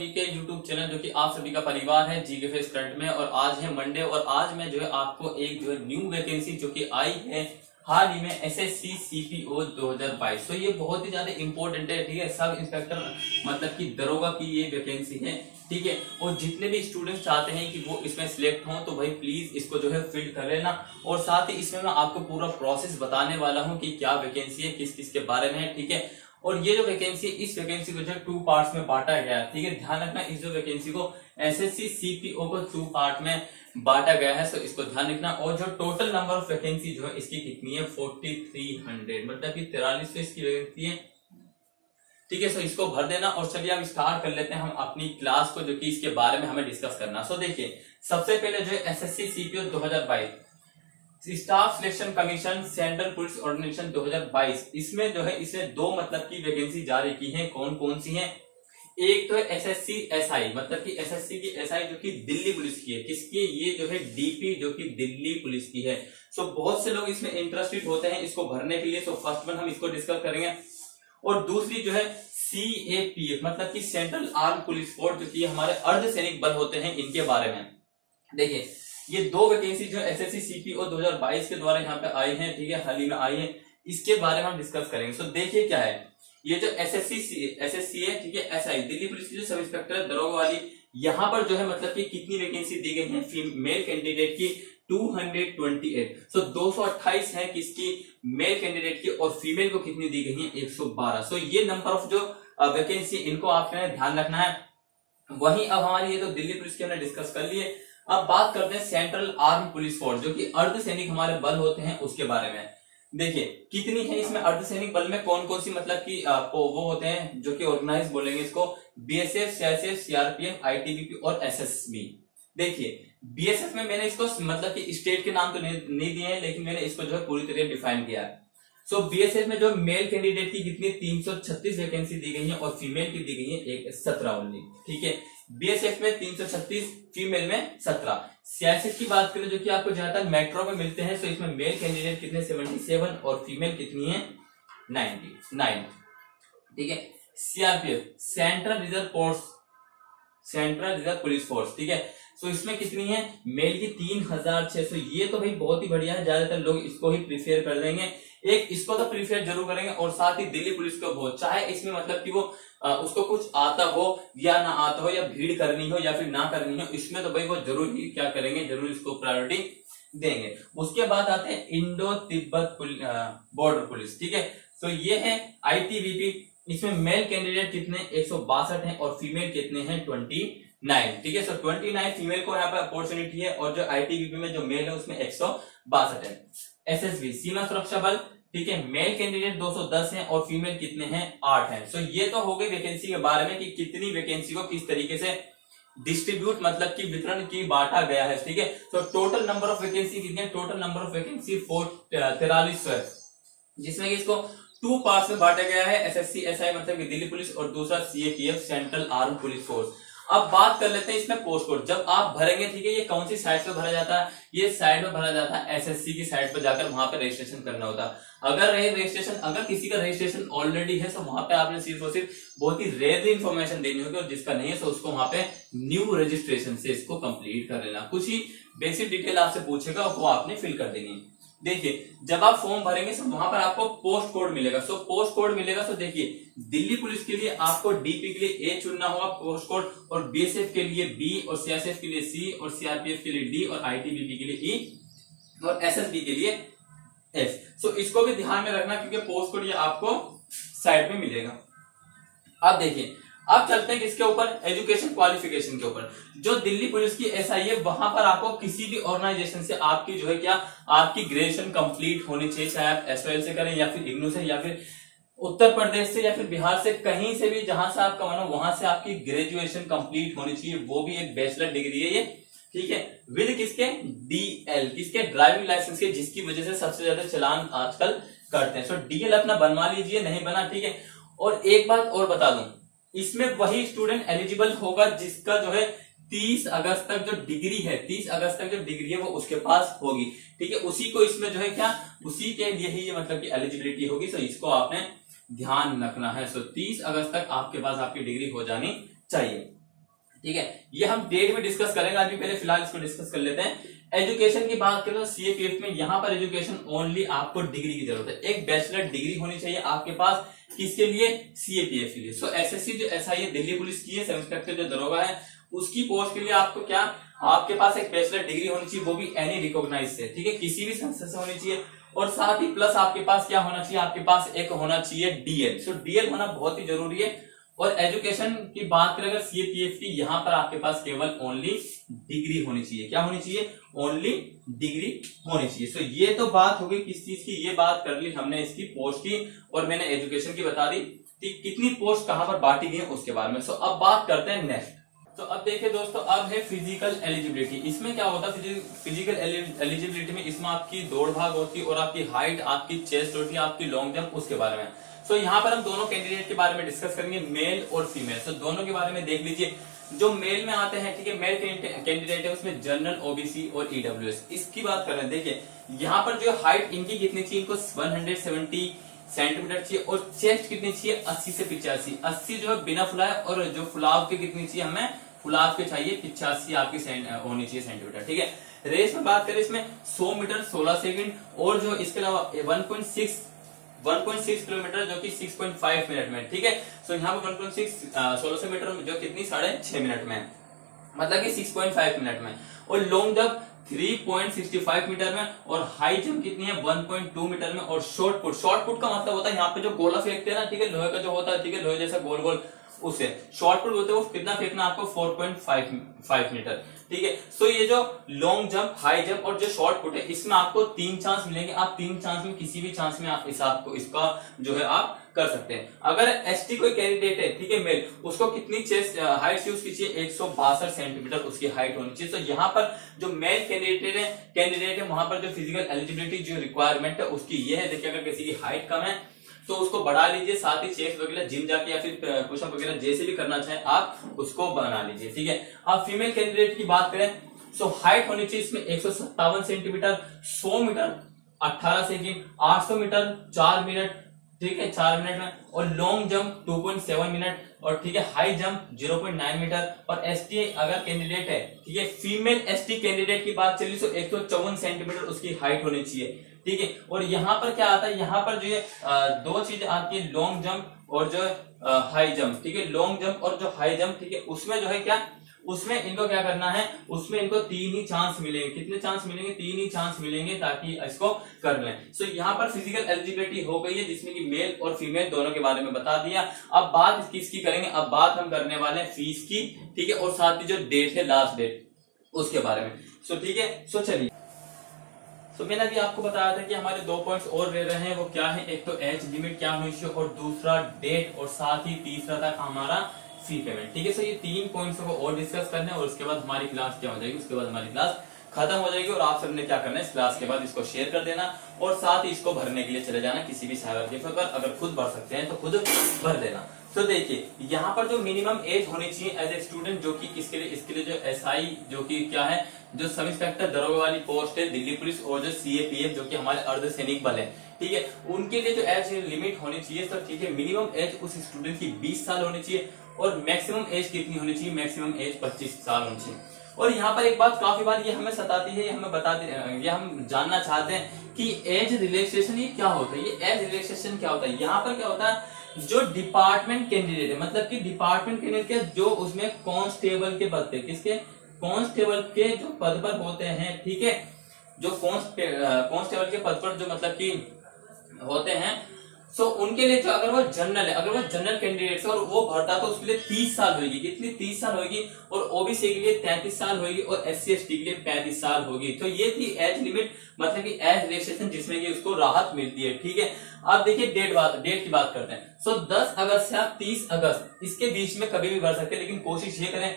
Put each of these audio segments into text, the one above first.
सभी के YouTube channel जो कि आप सभी का परिवार है जीके फेस करंट में। और आज है मंडे और आज मैं जो है आपको एक जो है न्यू वैकेंसी जो कि आई है हाल ही में एसएससी सीपीओ 2022। तो ये बहुत ही ज्यादा इंपॉर्टेंट है, ठीक है। सब इंस्पेक्टर मतलब कि दरोगा की ये वैकेंसी है, ठीक है। और जितने भी स्टूडेंट्स चाहते हैं कि वो इसमें सिलेक्ट हों तो भाई प्लीज इसको जो है फिल कर लेना। और साथ ही इसमें मैं आपको पूरा प्रोसेस बताने वाला हूँ कि क्या वैकेंसी है, किस किस के बारे में है, ठीक है। और ये जो वैकेंसी है इस वैकेंसी को जो है 2 पार्ट्स में बांटा गया है, ठीक है। ध्यान रखना इस जो वैकेंसी को एसएससी सीपीओ को 2 पार्ट में बांटा गया है, तो इसको ध्यान रखना। और जो टोटल नंबर ऑफ वैकेंसी जो है इसकी कितनी है 4300, मतलब कि 4300 इसकी वैकेंसी है, ठीक है। सो इसको भर देना। और चलिए हम स्टार्ट कर लेते हैं हम अपनी क्लास को, जो कि इसके बारे में हमें डिस्कस करना। सो देखिए सबसे पहले जो है SSC CPO 2022 staff selection commission central police organisation 2022, इसमें जो है इसे 2 मतलब की वैकेंसी जारी की है। कौन कौन सी है? एक तो है एसएससी एसआई, मतलब कि एसएससी की एसआई जो कि दिल्ली पुलिस की है। किसकी? ये जो है डीपी जो कि दिल्ली पुलिस की है। सो बहुत से लोग इसमें इंटरेस्टेड होते हैं इसको भरने के लिए। सो फर्स्ट वन हम इसको डिस्कस करेंगे। और दूसरी जो है सीएपीएफ, मतलब कि सेंट्रल आर्म पुलिस फोर्स, जो कि हमारे अर्धसैनिक बल होते हैं, इनके बारे में देखिए। ये 2 वैकेंसी जो एसएससी सीपीओ 2022 के द्वारा यहाँ पे आई हैं, ठीक है, हाल ही में आई है, इसके बारे में हम डिस्कस करेंगे। सो देखिए क्या है ये जो एसएससी है, ठीक है, एसआई दिल्ली पुलिस की जो सब इंस्पेक्टर है दरोगा वाली, यहाँ पर जो है मतलब कि कितनी वैकेंसी दी गई है फीमेल कैंडिडेट की 228। सो 228 है किसकी? मेल कैंडिडेट की। और फीमेल को कितनी दी गई है 112। सो ये नंबर ऑफ जो वैकेंसी इनको आपने ध्यान रखना है। वहीं अब हमारी ये तो दिल्ली पुलिस की हमने डिस्कस कर लिए। अब बात करते हैं सेंट्रल आर्म पुलिस फोर्स, जो कि अर्धसैनिक हमारे बल होते हैं, उसके बारे में देखिए कितनी है इसमें अर्धसैनिक बल में कौन कौन सी मतलब कि वो होते हैं जो कि ऑर्गेनाइज बोलेंगे इसको, बीएसएफ, सीआरपीएफ, सीआरपीएफ, आईटीबीपी और एसएसबी। देखिए बीएसएफ में मैंने इसको मतलब कि स्टेट के नाम तो नहीं दिए हैं, लेकिन मैंने इसको जो है पूरी तरह डिफाइन किया है। सो बीएसएफ में जो मेल कैंडिडेट की कितनी 336 वैकेंसी दी गई है और फीमेल की दी गई है 17 ओनली, ठीक है। बीएसएफ में 336, फीमेल में 17। सीआरपीएफ की बात करें जो कि आपको ज्यादातर मेट्रो में मिलते हैं, तो इसमें मेल कैंडिडेट कितने 77 और फीमेल कितनी है 99, ठीक है। CRPF central reserve police force, ठीक है। सो इसमें कितनी है मेल की 3600। ये तो भाई बहुत ही बढ़िया है, ज्यादातर लोग इसको ही प्रीफेयर कर देंगे। एक इसको तो प्रीफेयर जरूर करेंगे और साथ ही दिल्ली पुलिस को बहुत, चाहे इसमें मतलब कि वो उसको कुछ आता हो या ना आता हो, या भीड़ करनी हो या फिर ना करनी हो, इसमें तो भाई वो जरूर ही क्या करेंगे, जरूर इसको प्रायोरिटी देंगे। उसके बाद आते हैं इंडो तिब्बत बॉर्डर पुलिस, ठीक है। तो ये है आईटीबीपी, इसमें मेल कैंडिडेट कितने 162 हैं और फीमेल कितने हैं 29, ठीक है। सो 29 फीमेल को यहाँ पे अपॉर्चुनिटी है और जो आईटीबीपी में जो मेल है उसमें 162 है। एसएसबी सीमा सुरक्षा बल, ठीक है, मेल कैंडिडेट 210 हैं और फीमेल कितने हैं 8 हैं। सो ये तो हो गई वैकेंसी के बारे में कि कितनी वैकेंसी को किस तरीके से डिस्ट्रीब्यूट मतलब कि वितरण की बांटा गया है, ठीक है। तो टोटल नंबर ऑफ वैकेंसी कितनी है? टोटल नंबर ऑफ वैकेंसी 4300 है, जिसमें कि इसको 2 पार्ट्स में बांटा गया है, एसएससी एसआई मतलब कि दिल्ली पुलिस और दूसरा CAPF central arm police force. अब बात कर लेते हैं इसमें पोस्ट कोड जब आप भरेंगे, ठीक है। ये कौन सी साइट पे भरा जाता है? ये साइट पे भरा जाता है एसएससी की साइट पे जाकर वहां पे रजिस्ट्रेशन करना होता है। अगर किसी का रजिस्ट्रेशन ऑलरेडी है तो वहां पे आपने सिर्फ और सिर्फ बहुत ही रेयरली इंफॉर्मेशन देनी होगी, और जिसका नहीं है तो उसको वहां पे न्यू रजिस्ट्रेशन से इसको कंप्लीट कर लेना। कुछ ही बेसिक डिटेल आपसे पूछेगा वो आपने फिल कर देनी है। देखिए जब आप फॉर्म भरेंगे तो वहां पर आपको पोस्ट कोड मिलेगा। सो पोस्ट कोड मिलेगा, तो देखिए दिल्ली पुलिस के लिए आपको डीपी के लिए ए चुनना होगा पोस्ट कोड, और बीएसएफ के लिए बी, और सीआरपीएफ के लिए सी, और सीआरपीएफ के लिए डी, और आईटीबीपी के लिए ई, और एसएसबी के लिए एफ। सो इसको भी ध्यान में रखना क्योंकि पोस्ट कोड ये आपको साइड में मिलेगा। अब देखिए अब चलते हैं किसके ऊपर? एजुकेशन क्वालिफिकेशन के ऊपर। जो दिल्ली पुलिस की एसआई है वहां पर आपको किसी भी ऑर्गेनाइजेशन से आपकी जो है क्या आपकी ग्रेजुएशन कंप्लीट होनी चाहिए, चाहे आप एसओएल से करें या फिर इग्नू से या फिर उत्तर प्रदेश से या फिर बिहार से, कहीं से भी जहां से आपका मन हो वहां से आपकी ग्रेजुएशन कंप्लीट होनी चाहिए। वो भी एक बैचलर डिग्री है ये, ठीक है, विद किसके डीएल, किसके ड्राइविंग लाइसेंस के, जिसकी वजह से सबसे ज्यादा चलान आजकल करते हैं। सो डीएल अपना बनवा लीजिए, नहीं बना ठीक है। और एक बात और बता दूं, इसमें वही स्टूडेंट एलिजिबल होगा जिसका जो है 30 अगस्त तक जो डिग्री है, 30 अगस्त तक जो डिग्री है वो उसके पास होगी, ठीक है। उसी को इसमें जो है क्या उसी के लिए ही ये मतलब की एलिजिबिलिटी होगी। तो इसको आपने ध्यान रखना है। सो 30 अगस्त तक आपके पास आपकी डिग्री हो जानी चाहिए। ठीक है, ये हम डेट में डिस्कस करेंगे, अभी पहले फिलहाल इसको डिस्कस कर लेते हैं। एजुकेशन की बात करें तो सीएपीएफ में यहाँ पर एजुकेशन ओनली आपको डिग्री की जरूरत है, एक बैचलर डिग्री होनी चाहिए आपके पास, किसके लिए, सीएपीएफ के लिए। सो एसएससी जो एसआई है दिल्ली पुलिस की है, सब इंस्पेक्टर जो दरोगा है उसकी पोस्ट के लिए आपको क्या, आपके पास एक बैचलर डिग्री होनी चाहिए, वो भी एनी रिकॉग्नाइज से, ठीक है, किसी भी संस्था से होनी चाहिए। और साथ ही प्लस आपके पास क्या होना चाहिए, आपके पास एक होना चाहिए डीएल। सो डीएल होना बहुत ही जरूरी है। और एजुकेशन की बात करें अगर सीएपीएफ की, यहाँ पर आपके पास केवल ओनली डिग्री होनी चाहिए, क्या होनी चाहिए, ओनली डिग्री होनी चाहिए। सो ये तो बात हो गई किस चीज की, ये बात कर ली हमने इसकी पोस्ट की, और मैंने एजुकेशन की बता दी कि कितनी पोस्ट कहां पर बांटी गई है उसके बारे में। सो अब बात करते हैं नेक्स्ट। तो अब देखिए दोस्तों, अब है फिजिकल एलिजिबिलिटी। इसमें क्या होता है, फिजिकल एलिजिबिलिटी में इसमें आपकी दौड़ भाग होती है और आपकी हाइट, आपकी चेस्ट होती है, आपकी लॉन्ग जंप, उसके बारे में। सो यहाँ पर हम दोनों कैंडिडेट के बारे में डिस्कस करेंगे, मेल और फीमेल। सो दोनों के बारे में देख लीजिए। जो मेल में आते हैं, ठीक है, मेल कैंडिडेट है उसमें जनरल, ओबीसी और ईडब्ल्यूएस। इसकी बात कर रहे हैं, देखिए यहाँ पर जो हाइट इनकी कितनी चाहिए, इनको 170 सेंटीमीटर चाहिए, और चेस्ट कितनी चाहिए, 80 से 85। 80 जो है बिना फुलाए, और जो फुलाव की कितनी चाहिए, हमें फुलाव के चाहिए 85 आपकी होनी चाहिए सेंटीमीटर, ठीक है। रेस में बात करें इसमें 100 मीटर 16 सेकंड, और जो इसके अलावा 1.6 किलोमीटर जो कि 6.5 मिनट में, ठीक है। सो यहाँ पर 1.6 1600 मीटर जो कितनी 6.5 मिनट में, मतलब कि 6.5 मिनट में। और लॉन्ग जंप 3.65 मीटर में, और हाई जंप कितनी है 1.2 मीटर में। और शॉर्ट पुट का मतलब होता है यहाँ पे जो गोला फेंकते हैं ना, ठीक है, लोहे का जो होता है, ठीक है, लोहे जैसा गोल गोल, उसे शॉर्ट पुट बोलते हैं। वो कितना फेंकना आपको 4.5 मीटर, ठीक है। सो ये जो लॉन्ग जंप, हाई जंप और जो शॉर्ट पुट है, इसमें आपको 3 चांस मिलेंगे। आप 3 चांस में किसी भी चांस में आप इसका जो है आप कर सकते हैं। अगर एसटी कोई कैंडिडेट है, ठीक है, मेल, उसको कितनी चेस्ट हाइट सी उसकी चाहिए 162 सेंटीमीटर उसकी हाइट होनी चाहिए। तो यहाँ पर जो मेल कैंडिडेट है वहां पर जो फिजिकल एलिजिबिलिटी जो रिक्वायरमेंट है उसकी ये है। देखिए अगर किसी की हाइट कम है तो उसको बढ़ा लीजिए, साथ ही चेस्ट वगैरह जिम जाके या फिर पुशअप वगैरह जैसे भी करना चाहे आप उसको बना लीजिए, ठीक है। अब फीमेल कैंडिडेट की बात करें, सो हाइट होनी चाहिए इसमें 157 centimetre, 100 metre 18 second, 800 metre 4 minute, ठीक है, 4 मिनट में। और लॉन्ग जंप 2.7 मिनट, और ठीक है, हाई जंप 0.9 मीटर। और एसटी अगर कैंडिडेट है, ठीक है, फीमेल एसटी कैंडिडेट की बात चली तो 154 सेंटीमीटर उसकी हाइट होनी चाहिए, ठीक है। और यहाँ पर क्या आता है, यहाँ पर जो है 2 चीज आती है, लॉन्ग जंप और जो हाई जंप, ठीक है। लॉन्ग जंप और जो हाई जंप, ठीक है, उसमें जो है क्या, उसमें इनको क्या करना है, उसमें इनको 3 ही चांस मिलेंगे। कितने चांस मिलेंगे, 3 ही चांस मिलेंगे ताकि इसको कर लें। सो यहाँ पर फिजिकल एलिजिबिलिटी हो गई है जिसमें कि मेल और फीमेल दोनों के बारे में बता दिया। अब बात किसकी करेंगे, अब बात हम करने वाले हैं फीस की, ठीक है, और साथ ही जो डेट है लास्ट डेट उसके बारे में। सो ठीक है, सो चलिए। तो मैंने अभी आपको बताया था कि हमारे 2 पॉइंट्स और रह रहे हैं, वो क्या है, एक तो एज लिमिट क्या होनी चाहिए, और दूसरा डेट, और साथ ही तीसरा था हमारा फी पेमेंट, ठीक है। सो ये 3 पॉइंट्स को और डिस्कस करने, और उसके बाद हमारी क्लास क्या हो जाएगी, उसके बाद हमारी क्लास खत्म हो जाएगी। और आप सबने क्या करना है, इस क्लास के बाद इसको शेयर कर देना, और साथ ही इसको भरने के लिए चले जाना किसी भी साइबर कैफे पर। अगर खुद भर सकते हैं तो खुद भर देना। तो देखिए यहाँ पर जो मिनिमम एज होनी चाहिए एज ए स्टूडेंट, जो कि इसके लिए जो एसआई जो कि क्या है, जो सब इंस्पेक्टर दरोगा वाली पोस्ट है दिल्ली पुलिस, और जो सीएपीएफ जो कि हमारे अर्धसैनिक बल है, ठीक है, उनके लिए जो एज लिमिट होनी चाहिए सर, ठीक है, मिनिमम एज उस स्टूडेंट की 20 साल होनी चाहिए, और मैक्सिमम एज कितनी होनी चाहिए, मैक्सिमम एज 25 साल होनी चाहिए। और यहाँ पर एक बात काफी बार ये हमें सताती है, ये हमें बताते, ये हम जानना चाहते हैं कि एज रिलैक्सेशन ये क्या होता है, ये एज रिलैक्सेशन क्या होता है। यहाँ पर क्या होता है, जो डिपार्टमेंट कैंडिडेट है, मतलब कि डिपार्टमेंट कैंडिडेट जो उसमें कांस्टेबल के पद पे, किसके, कांस्टेबल के जो पद पर होते हैं, ठीक है, जो कांस्टेबल के पद पर जो मतलब कि होते हैं, सो उनके लिए जो अगर वो जनरल है, अगर वो जनरल कैंडिडेट है और वो भरता तो उसके लिए 30 साल होगी, कितनी 30 साल होगी, और ओबीसी के लिए 33 साल होगी, और एससी एसटी के लिए 35 साल होगी। तो ये थी एज लिमिट, मतलब कि एज रिलैक्सेशन जिसमें कि उसको राहत मिलती है, ठीक है। अब देखिए डेट की बात करते हैं। सो 10 अगस्त से 30 अगस्त इसके बीच में कभी भी भर सकते हैं, लेकिन कोशिश ये करें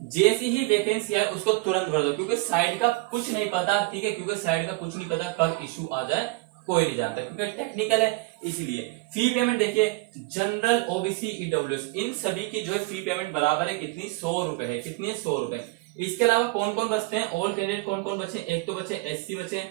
जैसी ही वैकेंसी है उसको तुरंत भर दो, क्योंकि साइड का कुछ नहीं पता, ठीक है, क्योंकि साइड का कुछ नहीं पता कब इशू आ जाए, कोई नहीं जानता, क्योंकि टेक्निकल है इसलिए। फी पेमेंट देखिए, जनरल ओबीसी ईडब्ल्यूएस इन सभी की जो है फी पेमेंट बराबर है कितनी, 100 रुपए है, कितनी है, 100 रुपए। इसके अलावा कौन कौन बचते हैं, ऑल कैंडिडेट कौन कौन बचे, एक तो बचे एससी बचे,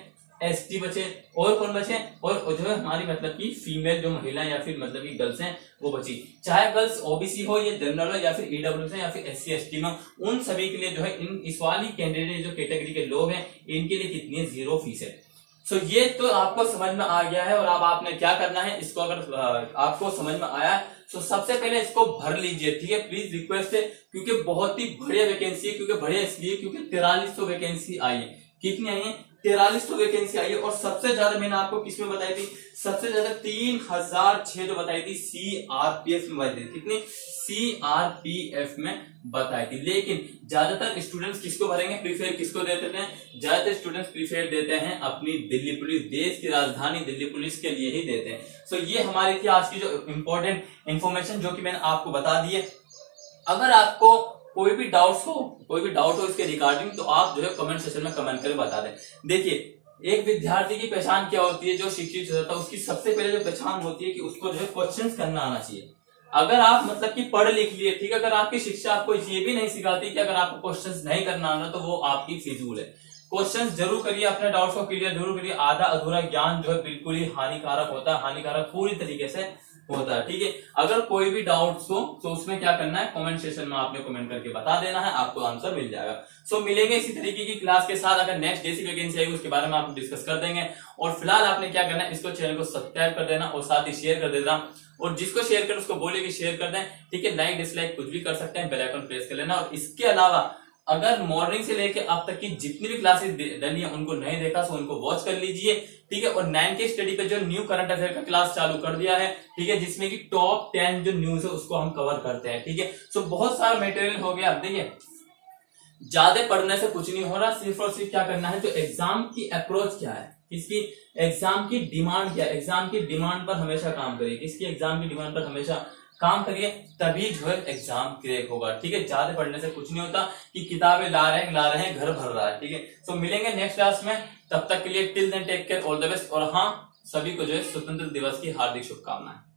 ST बचे, और कौन बचे, और जो है हमारी मतलब की फीमेल जो महिला या फिर मतलब की गर्ल्स हैं वो बची। चाहे गर्ल्स OBC हो या जनरल हो या फिर EWS या फिर SC ST में, उन सभी के लिए जो है इन इस वाली कैंडिडेट जो कैटेगरी के लोग हैं इनके लिए कितनी 0 फीस है। सो ये तो आपको समझ में आ गया है। और अब आपने क्या करना है, इसको अगर आपको समझ में आया है तो सबसे पहले इसको भर लीजिए, ठीक है। प्लीज रिक्वेस्ट है, क्योंकि बहुत ही बढ़िया वैकेंसी है। क्योंकि बढ़िया इसलिए क्योंकि 4300 वैकेंसी आई है। कितनी आई है? 4300 वैकेंसी आई है। और सबसे ज्यादा मैंने आपको किसमें बताई थी? सबसे ज्यादा 3006 जो बताई थी CRPF में बताई थी। कितनी? CRPF में बताई थी। लेकिन ज्यादातर स्टूडेंट्स किसको भरेंगे, प्रीफेयर किसको देते हैं? ज्यादातर स्टूडेंट्स प्रीफेयर देते हैं अपनी दिल्ली पुलिस, देश की राजधानी दिल्ली पुलिस के लिए ही देते हैं। सो ये हमारी थी आज की जो इंपॉर्टेंट इंफॉर्मेशन जो कि मैंने आपको बता दी है। अगर आपको कोई भी डाउट हो इसके रिगार्डिंग तो आप जो है कमेंट सेक्शन में कमेंट करके बता दें। देखिए एक विद्यार्थी की पहचान क्या होती है, जो शिक्षित होता है उसकी सबसे पहले जो पहचान होती है कि उसको जो है क्वेश्चंस करना आना चाहिए। अगर आप मतलब कि पढ़ लिख लिए, ठीक है, अगर आपकी शिक्षा आपको ये भी नहीं सिखाती कि अगर आपको क्वेश्चंस नहीं करना आना तो वो आपकी फिजूल है। क्वेश्चंस जरूर करिए, अपने डाउट्स को क्लियर जरूर करिए। आधा अधूरा ज्ञान जो है बिल्कुल ही हानिकारक होता है, हानिकारक पूरी तरीके से होता है, ठीक है। अगर कोई भी डाउट्स हो तो उसमें क्या करना है, कमेंट सेक्शन में आपने कमेंट करके बता देना है, आपको आंसर मिल जाएगा। सो मिलेंगे इसी तरीके की क्लास के साथ। अगर नेक्स्ट जैसी वैकेंसी आएगी उसके बारे में आप डिस्कस कर देंगे। और फिलहाल आपने क्या करना है, इसको चैनल को सब्सक्राइब कर देना और साथ ही शेयर कर देना। और जिसको शेयर कर उसको बोले कि शेयर कर दें, ठीक है। लाइक डिसलाइक कुछ भी कर सकते हैं, बेल आइकन प्रेस कर लेना। और इसके अलावा अगर मॉर्निंग से लेकर अब तक की जितनी भी क्लासेस डली है उनको नहीं देखा तो उनको वॉच कर लीजिए, ठीक है। और 9K स्टडी पे जो न्यू करंट अफेयर का क्लास चालू कर दिया है, ठीक है, जिसमें कि टॉप 10 जो न्यूज है उसको हम कवर करते हैं, ठीक है। सो बहुत सारा मटेरियल हो गया। अब देखिए ज्यादा पढ़ने से कुछ नहीं हो रहा, सिर्फ और सिर्फ क्या करना है, जो एग्जाम की अप्रोच क्या है, इसकी एग्जाम की डिमांड क्या है, एग्जाम की डिमांड पर हमेशा काम करिए। किसकी? एग्जाम की डिमांड पर हमेशा काम करिए, तभी जो है एग्जाम क्रैक होगा, ठीक है। ज्यादा पढ़ने से कुछ नहीं होता कि किताबें ला रहे हैं घर भर रहा है, ठीक है। सो मिलेंगे नेक्स्ट क्लास में, तब तक के लिए till then take care, all the best. और हाँ, सभी को जो है स्वतंत्र दिवस की हार्दिक शुभकामनाएं।